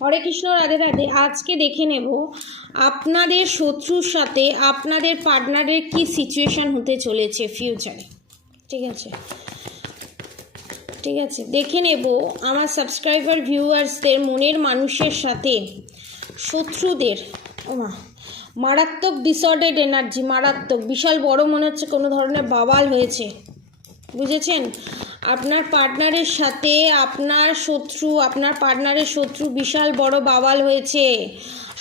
হরে কৃষ্ণ, রাধে রাধে। আজকে দেখে নেব আপনাদের শত্রুর সাথে আপনাদের পার্টনারের কি সিচুয়েশান হতে চলেছে ফিউচারে। ঠিক আছে, ঠিক আছে, দেখে নেব আমার সাবস্ক্রাইবার ভিউয়ার্সদের মনের মানুষের সাথে শত্রুদের মারাত্মক ডিসঅর্ডার্ড এনার্জি, মারাত্মক বিশাল বড় মনে হচ্ছে কোনো ধরনের বাওয়াল হয়েছে, বুঝেছেন? আপনার পার্টনারের সাথে আপনার পার্টনারের শত্রু বিশাল বড় বাওয়াল হয়েছে,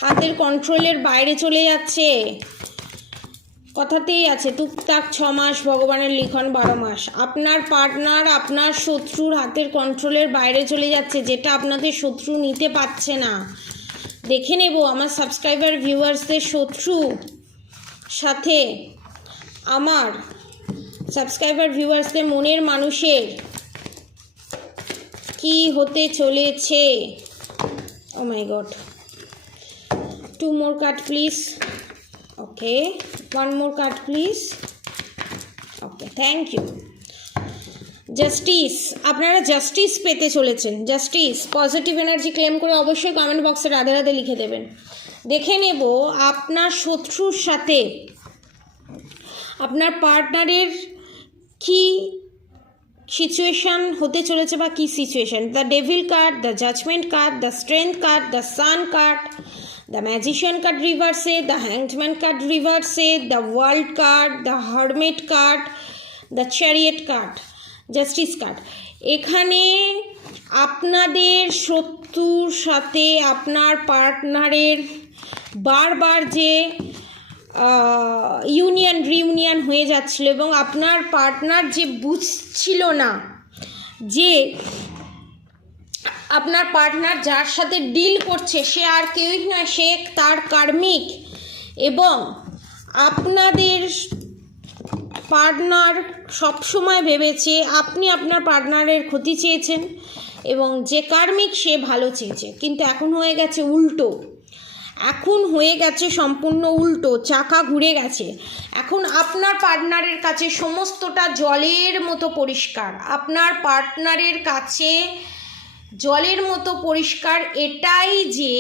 হাতের কন্ট্রোলের বাইরে চলে যাচ্ছে। কথাতেই আছে টুকটাক 6 মাস ভগবানের লিখন 12 মাস। আপনার পার্টনার আপনার শত্রুর হাতের কন্ট্রোলের বাইরে চলে যাচ্ছে, যেটা আপনাদের শত্রু নিতে পারছে না। দেখে নেব আমার সাবস্ক্রাইবার ভিউয়ার্সদের শত্রু সাথে আমার সাবস্ক্রাইবার ভিউয়ার্সদের মনের মানুষের কি হতে চলেছে। ও মাই god, 2 more card please. Okay, 1 more card please. Okay, thank you. Justice, আপনারা জাস্টিস পেতে চলেছেন। জাস্টিস পজিটিভ এনার্জি ক্লেম করে অবশ্যই কমেন্ট বক্সে রাধে রাধে লিখে দেবেন। দেখে নেব আপনার শত্রুর সাথে আপনার পার্টনারের কি সিচুয়েশান হতে চলেছে বা কী situation. The devil card, the judgement card, the strength card, the sun card, the magician card রিভার্সে, দ্য হ্যাংডম্যান কার্ড রিভার্সে, the world card, the hermit card, the chariot card, justice card. এখানে আপনাদের শত্রুর সাথে আপনার পার্টনারের বারবার যে রিউনিয়ন হয়ে যাচ্ছিল এবং আপনার পার্টনার যে বুঝছিল না যে আপনার পার্টনার যার সাথে ডিল করছে সে আর কেউই নয়, সে তার কার্মিক, এবং আপনাদের পার্টনার সবসময় ভেবেছে আপনি আপনার পার্টনারের ক্ষতি চেয়েছেন এবং যে কার্মিক সে ভালো চেয়েছে, কিন্তু এখন হয়ে গেছে উল্টো। এখন হয়ে গেছে সম্পূর্ণ উল্টো, চাকা ঘুরে গেছে। এখন আপনার পার্টনারের কাছে সমস্তটা জলের মতো পরিষ্কার। আপনার পার্টনারের কাছে জলের মতো পরিষ্কার এটাই যে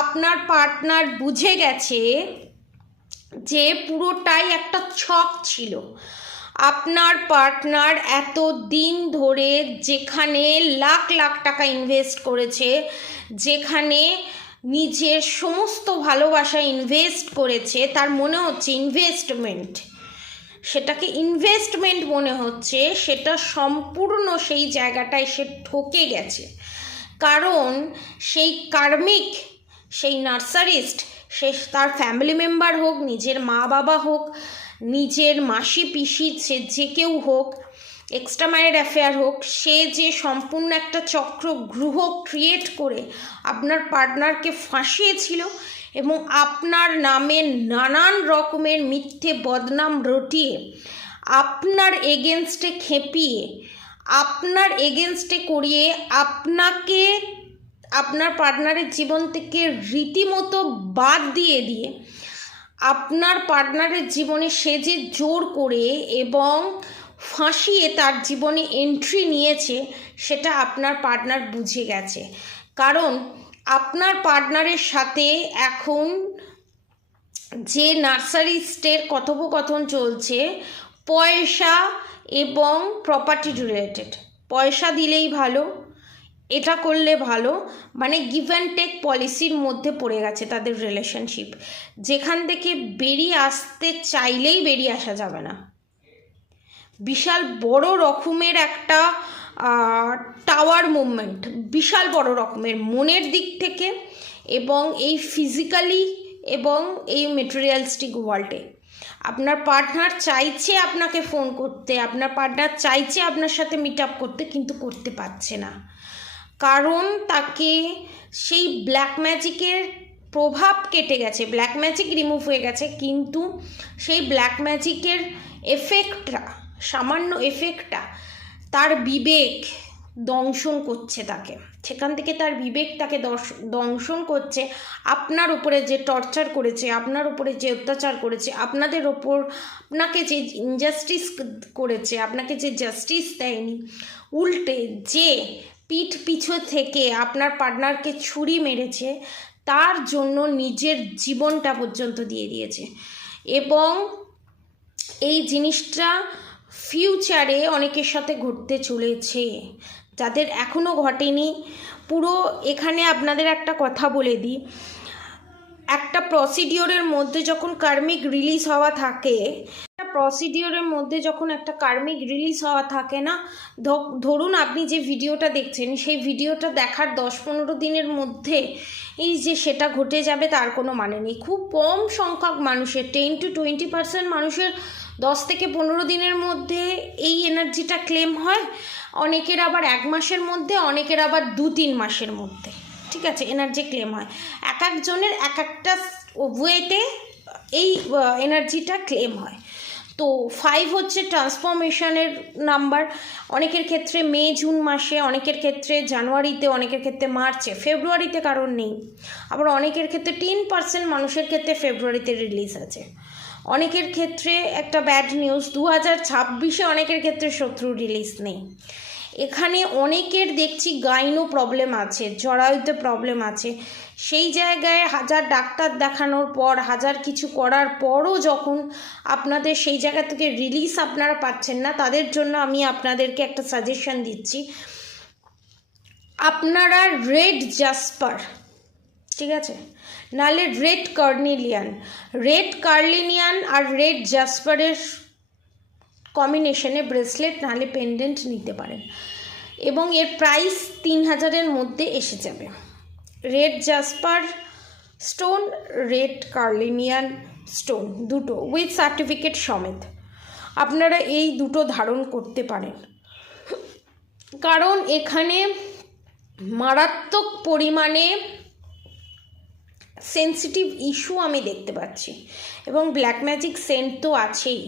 আপনার পার্টনার বুঝে গেছে যে পুরোটাই একটা ছক ছিল। আপনার পার্টনার এত দিন ধরে যেখানে লাখ লাখ টাকা ইনভেস্ট করেছে, যেখানে নিজের সমস্ত ভালোবাসা ইনভেস্ট করেছে, তার মনে হচ্ছে সেটাকে ইনভেস্টমেন্ট মনে হচ্ছে, সেটা সম্পূর্ণ সেই জায়গাটায় সে ঠকে গেছে। কারণ সেই কার্মিক, সেই নার্সারিস্ট, সে তার ফ্যামিলি মেম্বার হোক, নিজের মা বাবা হোক, নিজের মাসি পিসি, সে যে কেউ হোক, এক্সট্রা ম্যারিড অ্যাফেয়ার হোক, সে যে সম্পূর্ণ একটা চক্রগ্রহ ক্রিয়েট করে আপনার পার্টনারকে ফাঁসিয়েছিল এবং আপনার নামে নানান রকমের মিথ্যে বদনাম রটিয়ে আপনার এগেনস্টে খেপিয়ে, আপনার এগেনস্টে করিয়ে আপনাকে আপনার পার্টনারের জীবন থেকে রীতিমতো বাদ দিয়ে আপনার পার্টনারের জীবনে সে যে জোর করে এবং ফাঁসিয়ে তার জীবনে এন্ট্রি নিয়েছে, সেটা আপনার পার্টনার বুঝে গেছে। কারণ আপনার পার্টনারের সাথে এখন যে নার্সারিস্টের কথোপকথন চলছে পয়সা এবং প্রপার্টি রিলেটেড। পয়সা দিলেই ভালো, এটা করলে ভালো, মানে গিভ অ্যান্ড টেক পলিসির মধ্যে পড়ে গেছে তাদের রিলেশনশিপ, যেখান থেকে বেরিয়ে আসতে চাইলেই বেরিয়ে আসা যাবে না। বিশাল বড় রকমের একটা টাওয়ার মুভমেন্ট, বিশাল বড় রকমের মনের দিক থেকে এবং এই ফিজিক্যালি এবং এই মেটেরিয়ালিস্টিক ওয়ার্ল্ডে। আপনার পার্টনার চাইছে আপনাকে ফোন করতে, আপনার পার্টনার চাইছে আপনার সাথে মিট আপ করতে, কিন্তু করতে পারছে না। কারণ তাকে সেই ব্ল্যাক ম্যাজিকের প্রভাব কেটে গেছে, ব্ল্যাক ম্যাজিক রিমুভ হয়ে গেছে, কিন্তু সেই ব্ল্যাক ম্যাজিকের এফেক্টটা, সামান্য এফেক্টটা তার বিবেক দংশন করছে তাকে। সেখান থেকে তার বিবেক তাকে দংশন করছে। আপনার উপরে যে টর্চার করেছে, আপনার উপরে যে অত্যাচার করেছে, আপনাদের ওপর আপনাকে যে ইনজাস্টিস করেছে, আপনাকে যে জাস্টিস দেয়নি, উল্টে যে পিঠ পিছু থেকে আপনার পার্টনারকে ছুরি মেরেছে, তার জন্য নিজের জীবনটা পর্যন্ত দিয়ে দিয়েছে। এবং এই জিনিসটা ফিউচারে অনেকের সাথে ঘটতে চলেছে, যাদের এখনও ঘটেনি। পুরো এখানে আপনাদের একটা কথা বলে দিই, একটা প্রসিডিওরের মধ্যে যখন কার্মিক রিলিজ হওয়া থাকে, না, ধরুন আপনি যে ভিডিওটা দেখছেন, সেই ভিডিওটা দেখার 10-15 দিনের মধ্যে এই যে সেটা ঘটে যাবে তার কোনো মানে নেই। খুব কম সংখ্যক মানুষের, 10-20% মানুষের 10 থেকে 15 দিনের মধ্যে এই এনার্জিটা ক্লেম হয়। অনেকের আবার 1 মাসের মধ্যে, অনেকের আবার 2-3 মাসের মধ্যে, ঠিক আছে, এনার্জি ক্লেম হয়। এক একজনের এক একটা ওয়েতে এই এনার্জিটা ক্লেম হয়। তো 5 হচ্ছে ট্রান্সফরমেশনের নাম্বার। অনেকের ক্ষেত্রে মে জুন মাসে, অনেকের ক্ষেত্রে জানুয়ারিতে, অনেকের ক্ষেত্রে মার্চে, ফেব্রুয়ারিতে কারণ নেই। আবার অনেকের ক্ষেত্রে 10% মানুষের ক্ষেত্রে ফেব্রুয়ারিতে রিলিজ আছে। অনেকের ক্ষেত্রে একটা ব্যাড নিউজ, 2026-এ অনেকের ক্ষেত্রে শত্রু রিলিজ নেই। এখানে অনেকের দেখছি গাইনো প্রবলেম আছে, জরায়ুতে প্রবলেম আছে। সেই জায়গায় 1000 ডাক্তার দেখানোর পর, 1000 কিছু করার পরও যখন আপনাদের সেই জায়গা থেকে রিলিজ আপনারা পাচ্ছেন না, তাদের জন্য আমি আপনাদেরকে একটা সাজেশন দিচ্ছি। আপনারা রেড জাসপার, ঠিক আছে, নাহলে রেড কার্লিনিয়ান আর রেড জাসপারের কম্বিনেশনে ব্রেসলেট নাহলে পেন্ডেন্ট নিতে পারেন, এবং এর প্রাইস 3000-এর মধ্যে এসে যাবে। Red jasper stone, red carnelian stone, দুটো উইথ সার্টিফিকেট সমেত আপনারা এই দুটো ধারণ করতে পারেন। কারণ এখানে মারাত্মক পরিমাণে সেন্সিটিভ ইস্যু আমি দেখতে পাচ্ছি, এবং ব্ল্যাক ম্যাজিক সেন্ট তো আছেই।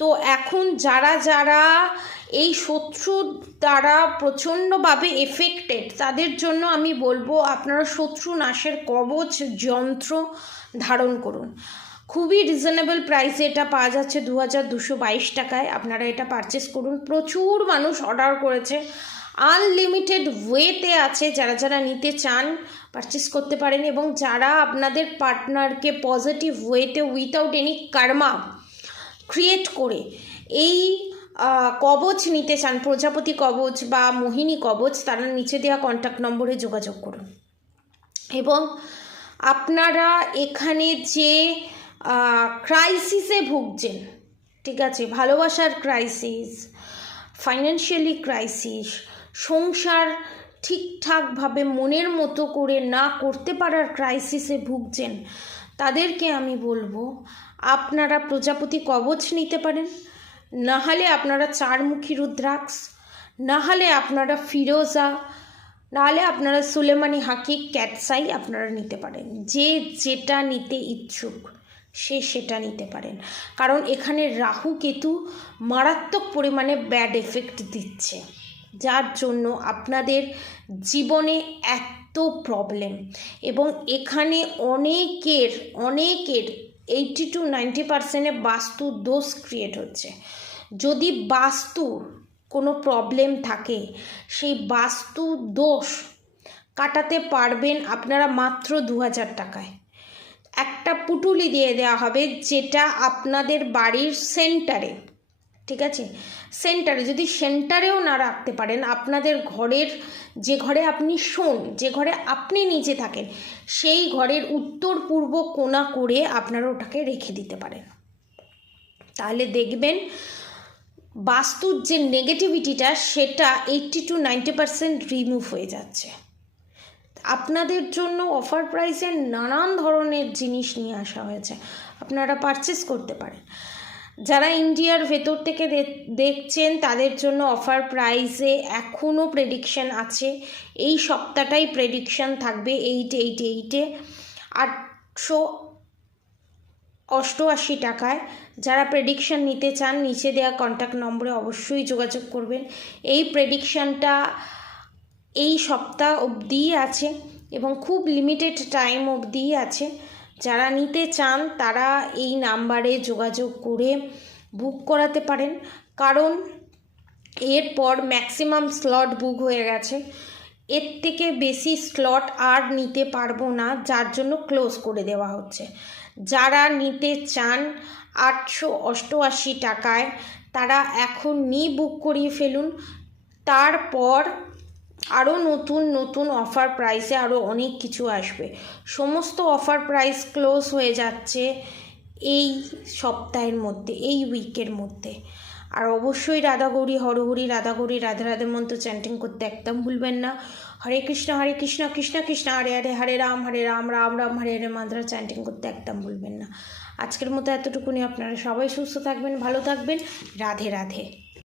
তো এখন যারা যারা এই শত্রু দ্বারা প্রচণ্ডভাবে এফেক্টেড, তাদের জন্য আমি বলবো আপনারা শত্রু নাশের কবচ যন্ত্র ধারণ করুন। খুবই রিজনেবল প্রাইসে এটা পাওয়া যাচ্ছে 2222 টাকায়। আপনারা এটা পারচেস করুন। প্রচুর মানুষ অর্ডার করেছে, আনলিমিটেড ওয়েতে আছে। যারা যারা নিতে চান পারচেস করতে পারেন, এবং যারা আপনাদের পার্টনারকে পজিটিভ ওয়েতে উইথাউট এনি কার্মা ক্রিয়েট করে এই কবচ নিতে চান, প্রজাপতি কবচ বা মোহিনী কবচ, তারা নিচে দেওয়া কন্ট্যাক্ট নম্বরে যোগাযোগ করুন। এবং আপনারা এখানে যে ক্রাইসিসে ভুগছেন, ঠিক আছে, ভালোবাসার ক্রাইসিস, ফাইন্যান্সিয়ালি ক্রাইসিস, সংসার ঠিকঠাকভাবে মনের মতো করে না করতে পারার ক্রাইসিসে ভুগছেন, তাদেরকে আমি বলবো আপনারা প্রজাপতি কবচ নিতে পারেন, নাহলে আপনারা 4মুখী রুদ্রাক্ষ, নাহলে আপনারা ফিরোজা, নাহলে আপনারা সুলেমানি হাকিক ক্যাটসাই আপনারা নিতে পারেন। যে যেটা নিতে ইচ্ছুক সে সেটা নিতে পারেন। কারণ এখানে রাহু কেতু মারাত্মক পরিমাণে ব্যাড এফেক্ট দিচ্ছে, যার জন্য আপনাদের জীবনে এত প্রবলেম। এবং এখানে অনেকের 80-90% বাস্তু দোষ ক্রিয়েট হচ্ছে। যদি বাস্তু কোনো প্রবলেম থাকে, সেই বাস্তু দোষ কাটাতে পারবেন আপনারা মাত্র 2000 টাকায়। একটা পুটুলি দিয়ে দেওয়া হবে, যেটা আপনাদের বাড়ির সেন্টারে, ঠিক আছে, সেন্টারে, যদি সেন্টারেও না রাখতে পারেন, আপনাদের ঘরের যে ঘরে আপনি শোন, যে ঘরে আপনি নিজে থাকেন, সেই ঘরের উত্তর পূর্ব কোণা করে আপনারা ওটাকে রেখে দিতে পারেন। তাহলে দেখবেন বাস্তুর যে নেগেটিভিটিটা, সেটা 80-90% রিমুভ হয়ে যাচ্ছে। আপনাদের জন্য অফার প্রাইসে নানান ধরনের জিনিস নিয়ে আসা হয়েছে, আপনারা পারচেস করতে পারেন। যারা ইন্ডিয়ার ভেতর থেকে দেখছেন, তাদের জন্য অফার প্রাইসে এখনও প্রেডিকশন আছে। এই সপ্তাহটাই প্রেডিকশন থাকবে 888-এ 888 টাকায়। যারা প্রেডিকশন নিতে চান, নিচে দেওয়া কন্ট্যাক্ট নম্বরে অবশ্যই যোগাযোগ করবেন। এই প্রেডিকশনটা এই সপ্তাহ অবধিই আছে এবং খুব লিমিটেড টাইম অবধিই আছে। যারা নিতে চান তারা এই নাম্বারে যোগাযোগ করে বুক করাতে পারেন, কারণ এরপর ম্যাক্সিমাম স্লট বুক হয়ে গেছে। এর থেকে বেশি স্লট আর নিতে পারবো না, যার জন্য ক্লোজ করে দেওয়া হচ্ছে। যারা নিতে চান 888 টাকায় তারা এখনই বুক করিয়ে ফেলুন। তারপর আরও নতুন নতুন অফার প্রাইসে আরও অনেক কিছু আসবে। সমস্ত অফার প্রাইস ক্লোজ হয়ে যাচ্ছে এই সপ্তাহের মধ্যে, এই উইকের মধ্যে। আর অবশ্যই রাধাগৌরী হরহরি, রাধাগৌরী রাধে রাধে মন্ত্র চ্যান্টিং করতে একদম ভুলবেন না। হরে কৃষ্ণ কৃষ্ণ কৃষ্ণ হরে হরে, হরে রাম রাম রাম হরে হরে মন্ত্র চ্যান্টিং করতে একদম ভুলবেন না। আজকের মতো এতটুকুনি। আপনারা সবাই সুস্থ থাকবেন, ভালো থাকবেন। রাধে রাধে।